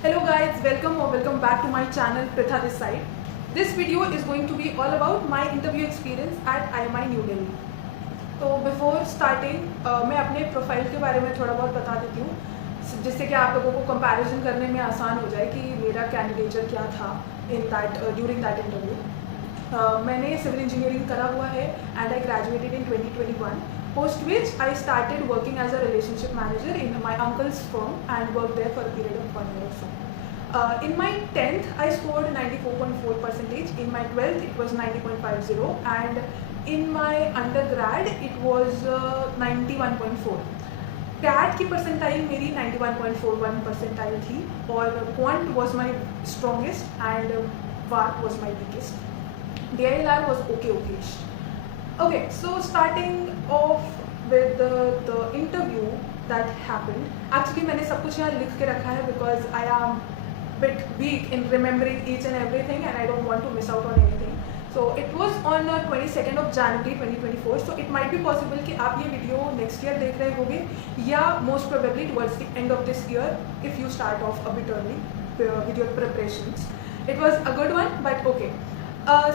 Hello guys, welcome back to my channel PrithaThisSide. This video is going to be all about my interview experience at IMI New Delhi. तो before starting मैं अपने profile के बारे में थोड़ा बहुत बता देती हूँ जिससे कि आप लोगों को कंपैरिजन करने में आसान हो जाए कि मेरा कैंडिडेचर क्या था ड्यूरिंग दैट इंटरव्यू। मैंने सिविल इंजीनियरिंग करा हुआ है and I graduated in 2021, post which I started working as a relationship manager in my uncle's firm and worked there for a period of 1 year or so. In my 10th, I scored 94.4%. In my 12th, it was 90.50, and in my undergrad, it was 91.4. Cat की percentile मेरी 91.41 percentile थी और quant was my strongest and वार्क was my weakest. DILR was okay-ish. Okay, so starting off with the interview that happened. Actually, मैंने सब कुछ यहाँ लिख के रखा है because I am bit weak in remembering each and everything and I don't want to miss out on anything. So it was on 22nd of January 2024. So it might be possible कि आप ये video next year देख रहे होगे या most probably towards the end of this year if you start off a bit early with your preparations. It was a good one, but okay.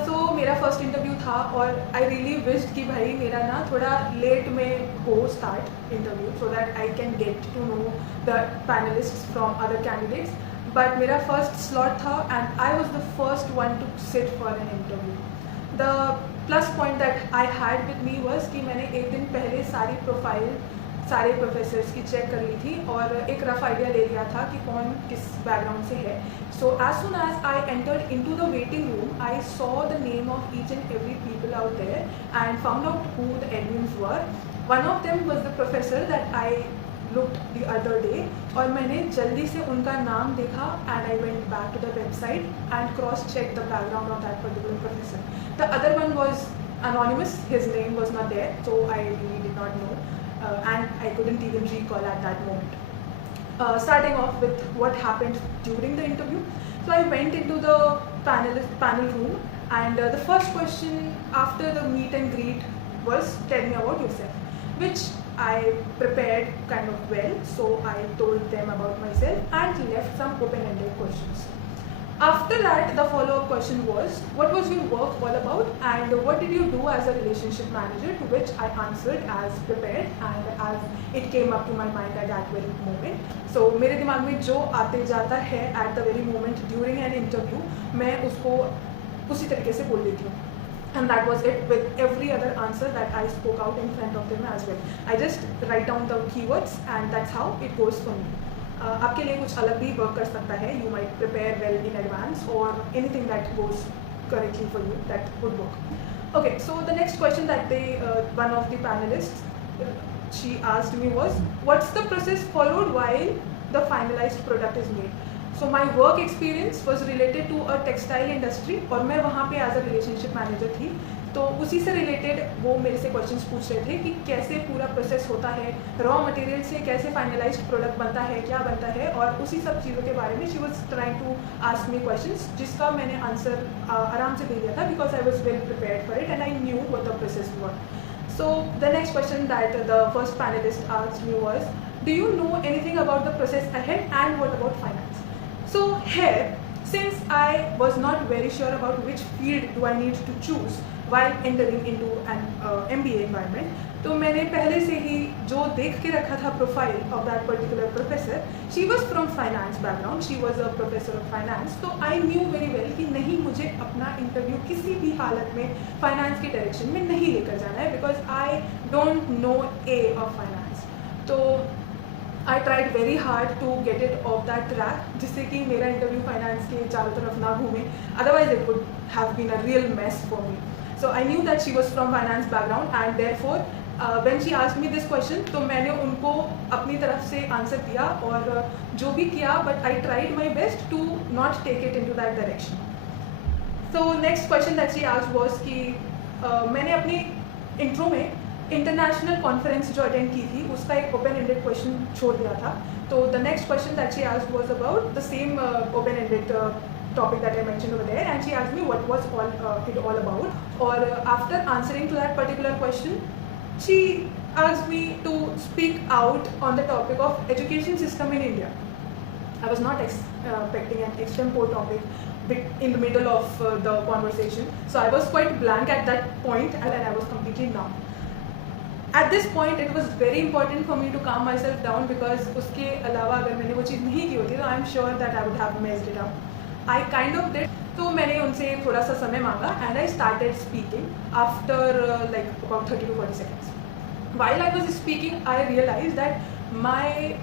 So मेरा first interview था और I really wished कि भाई मेरा ना थोड़ा late में हो start interview so that I can get to know the panelists from other candidates, but मेरा फर्स्ट स्लॉट था and I was the first one to sit for an interview. The plus point that I had with me was कि मैंने एक दिन पहले सारी profile सारे professors की चेक कर ली थी और एक रफ आइडिया ले लिया था कि कौन किस बैकग्राउंड से है. So as soon as I entered into the waiting room I saw the name of each and every people out there and found out who the admins were. One of them was the professor that I looked the other day और मैंने जल्दी से उनका नाम देखा and I went back to the website and cross check the background of that particular professor. The other one was anonymous, his name was not there, so I really did not know. And I couldn't even recall at that moment. Starting off with what happened during the interview. So I went into the panel room and the first question after the meet and greet was tell me about yourself, which I prepared kind of well. So I told them about myself and left some open-ended questions. After that, the follow-up question was, what was your work all about and what did you do as a relationship manager, to which I answered as prepared and as it came up to my mind at that very moment. So मेरे दिमाग में जो आते जाता है at the very moment during an interview, मैं उसको उसी तरीके से बोल देती हूँ. And that was it with every other answer that I spoke out in front of them as well. I just write down the keywords and that's how it goes for me. आपके लिए कुछ अलग भी work कर सकता है. You might prepare well in advance और anything that goes correctly for you that would work. Okay, so the next question that one of the panelists, she asked me was, what's the process followed while the finalized product is made? So my work experience was related to a textile industry और मैं वहाँ पे as a relationship manager थी. तो उसी से related वो मेरे से क्वेश्चंस पूछ रहे थे कि कैसे पूरा प्रोसेस होता है, रॉ मटेरियल से कैसे फाइनलाइज्ड प्रोडक्ट बनता है, क्या बनता है, और उसी सब चीज़ों के बारे में she was trying to ask me questions जिसका मैंने आंसर आराम से दे दिया था because I was well prepared for it and I knew what the process was. So the next question that the first panelist asked me was, do you know anything about the process ahead and what about finance? So here, since I was not very sure about which field do I need to choose while entering into an MBA environment, तो मैंने पहले से ही जो देख के रखा था profile of that particular professor, she was from finance background, she was a professor of finance. तो आई न्यू वेरी वेल कि नहीं, मुझे अपना इंटरव्यू किसी भी हालत में फाइनेंस के डायरेक्शन में नहीं लेकर जाना है because I don't know a of finance. तो I tried very hard to get it off that track जिससे कि मेरा इंटरव्यू फाइनेंस के चारों तरफ ना घूमे, otherwise it would have been a real mess for me. So I knew that she was from finance background and therefore when she asked me this question तो मैंने उनको अपनी तरफ से आंसर दिया और जो भी किया, but I tried my best to not take it into that direction. So next question that she asked was कि मैंने अपनी इंट्रो में इंटरनेशनल कॉन्फ्रेंस जो अटेंड की थी उसका एक ओपन एंडेड क्वेश्चन छोड़ दिया था. तो the next question that she asked was about the same open ended topic that I mentioned over there, and she asked me what was it all about. Or after answering to that particular question, she asked me to speak out on the topic of education system in India. I was not expecting an extempore topic in the middle of the conversation. So I was quite blank at that point and I was completely numb. At this point it was very important for me to calm myself down because उसके अलावा अगर मैंने वो चीज़ नहीं की होती तो I am sure that I would have messed it up. I kind of did. तो मैंने उनसे थोड़ा सा समय मांगा and I started speaking after like about 30 to 40 seconds. While I was speaking, I realized that my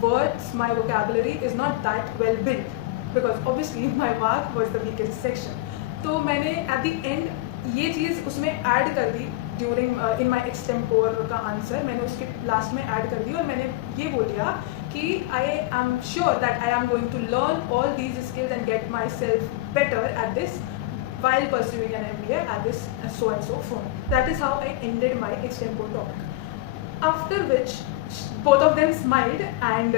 words, my vocabulary is not that well built because obviously my mark was the weakest section. तो मैंने at the end ये चीज़ उसमें add कर दी during in my extempore का answer. मैंने उसके last में add कर दी और मैंने ये बोल दिया कि I am sure that I am going to learn all these skills and get myself better at this while pursuing an MBA at this so and so firm. That is how I ended my extempore talk. After which both of them smiled and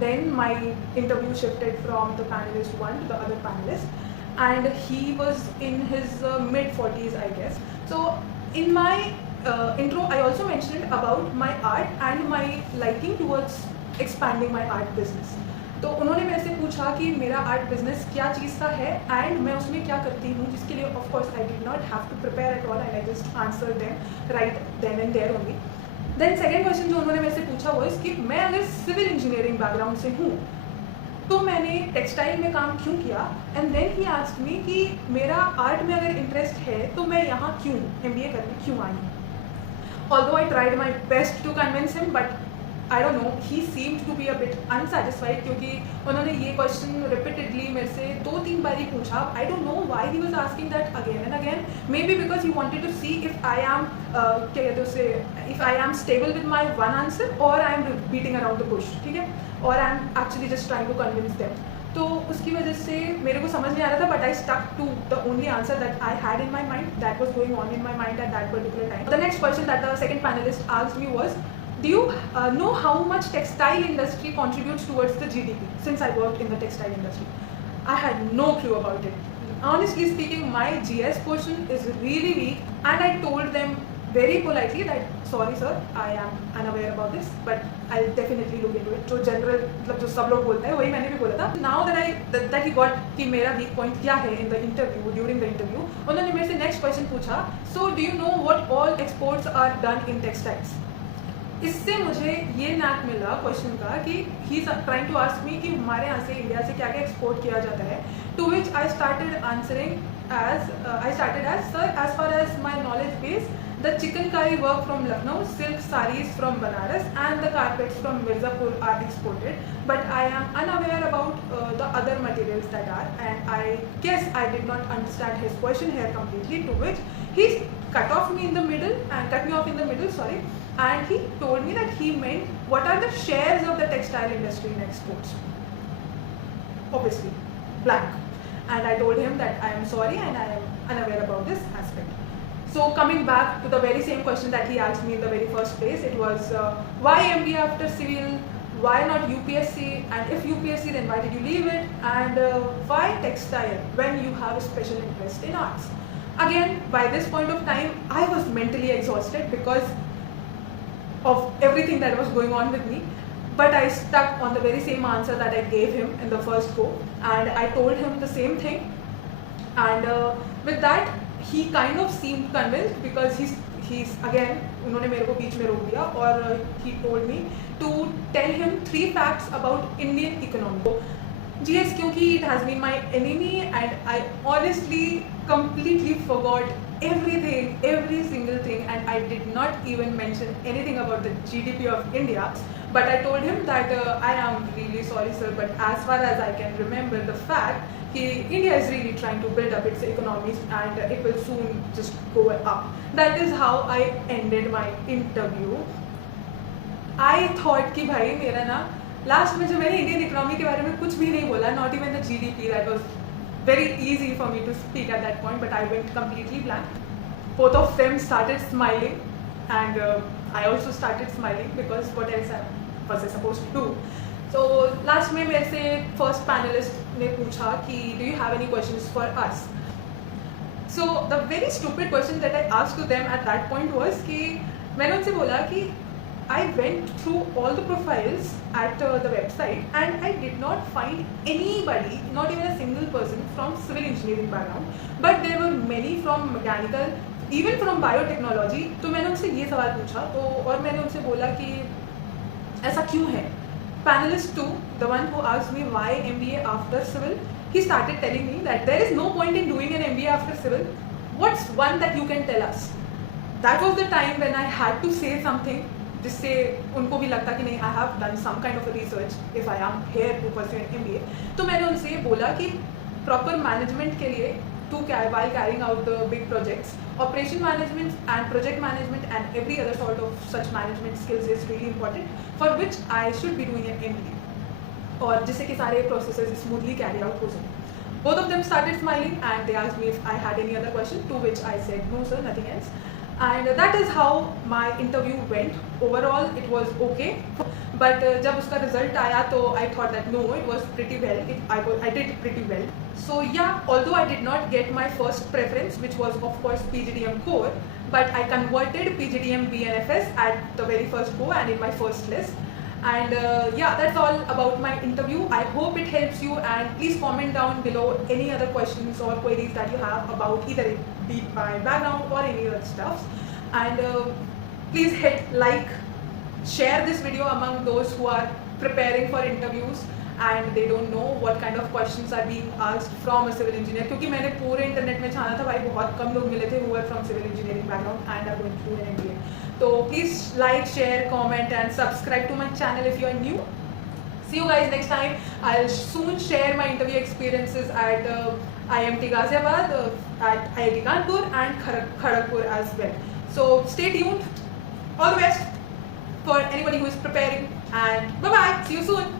then my interview shifted from the panelist 1 to the other panelist and he was in his mid-40s I guess. So in my intro I also mentioned about my art and my liking towards expanding my art business. तो उन्होंने मेरे से पूछा कि मेरा art business क्या चीज़ का है एंड मैं उसमें क्या करती हूँ, जिसके लिए of course I did not have to prepare at all and I just answer them right then and there only. Then second question जो उन्होंने मेरे से पूछा वो कि मैं अगर सिविल इंजीनियरिंग बैकग्राउंड से हूँ तो मैंने टेक्सटाइल में काम क्यों किया and then he asked me कि मेरा आर्ट में अगर इंटरेस्ट है तो मैं यहाँ क्यों MBA करने क्यों आई. Although I tried my best to convince him, but I don't know, he seemed to be a bit unsatisfied क्योंकि उन्होंने ये question repeatedly मेरे से 2-3 बार ही पूछा. I don't know why he was asking that again and again. Maybe because he wanted to see if I am क्या कहते हैं उसे, if I am stable with my one answer or I am beating around the bush, ठीक है, or I am actually just trying to convince them. तो उसकी वजह से मेरे को समझ नहीं आ रहा था, but I stuck to the only answer that I had in my mind, that was going on in my mind at that particular time. The next question that the second panelist asked me was, do you know how much textile industry contributes towards the GDP since I worked in the textile industry? I had no clue about it. Honestly speaking, my GS portion is really weak and I told them very politely that sorry sir, I am unaware about this, but I'll definitely look into it. जो general मतलब जो सब लोग बोलते हैं वही मैंने भी बोला था. Now that he got कि मेरा weak point क्या है in the interview, during the interview, उन्होंने मेरे से next question पूछा, so do you know what all exports are done in textiles? इससे मुझे ये नैक मिला क्वेश्चन का कि he trying to ask me कि हमारे यहाँ से इंडिया से क्या क्या एक्सपोर्ट किया जाता है. To which I started answering as sir, as far as my knowledge base, the chikankari work from Lucknow, silk sarees from Banaras and the carpets from Mirzapur are exported, but I am unaware about the other materials that are, and I guess I did not understand his question here completely, to which he cut me off in the middle, sorry, and he told me that he meant what are the shares of the textile industry in exports. Obviously blank, and I told him that I am sorry and I am unaware about this aspect. So coming back to the very same question that he asked me in the very first place, it was why MBA after civil, why not UPSC, and if UPSC then why did you leave it, and why textile when you have a special interest in arts. Again, by this point of time I was mentally exhausted because of everything that was going on with me, but I stuck on the very same answer that I gave him in the first go, and I told him the same thing, and with that he kind of seemed convinced because he's again उन्होंने मेरे को बीच में रोक दिया और he told me to tell him 3 facts about Indian economy. GS क्योंकि it has been my enemy and I honestly completely forgot everything, every single thing, and I did not even mention anything about the GDP of India. But I told him that I am really sorry sir, but as far as I can remember the fact India is really trying to build up its economies and it will soon just go up. That is how I ended my interview. I thought कि भाई मेरा ना last में जो मैंने Indian economy के बारे में कुछ भी नहीं बोला, not even the GDP, that was very easy for me to speak at that point, but I went completely blank. Both of them started smiling and I also started smiling because what else was I supposed to do. So last में मेरे से first panelist ने पूछा कि do you have any questions for us. So the very stupid question that I asked to them at that point was कि मैंने उनसे बोला कि I went through all the profiles at the website and I did not find anybody, not even a single person from civil engineering background, but there were many from mechanical, even from biotechnology. तो मैंने उनसे ये सवाल पूछा तो और मैंने उनसे बोला कि ऐसा क्यों है. Panelist 2, the one who asked me why MBA after civil, he started telling me that there is no point in doing an MBA after civil. What's one that you can tell us? That was the time when I had to say something जिससे उनको भी लगता कि नहीं, I have done some kind of a research if I am here to pursue an MBA. तो मैंने उनसे ये बोला कि proper management के लिए while carrying out the big projects, operation management and project management and every other sort of such management skills is really important, for which I should be doing an MBA और जिससे कि सारे processes smoothly carry out हो सके. Both of them started smiling and they asked me if I had any other question, to which I said no sir, nothing else. And that is how my interview went. Overall it was okay, but जब उसका result आया तो I thought that no, it was pretty well. I did pretty well. So yeah, although I did not get my first preference, which was of course PGDM core, but I converted PGDM B&FS at the very first go and in my first list. And yeah, that's all about my interview. I hope it helps you, and please comment down below any other questions or queries that you have about either it be my background or any other stuff. And please hit like, share this video among those who are preparing for interviews and they don't know what kind of questions are being asked from a civil engineer. क्योंकि मैंने पूरे internet में छाना था भाई, बहुत कम लोग मिले थे who are from civil engineering background and are going to do an MBA. So please like, share, comment and subscribe to my channel if you are new. See you guys next time. I'll soon share my interview experiences at IMT Ghaziabad, at IIT Kanpur and Kharagpur as well. So stay tuned. All the best for anybody who is preparing, and bye bye. See you soon.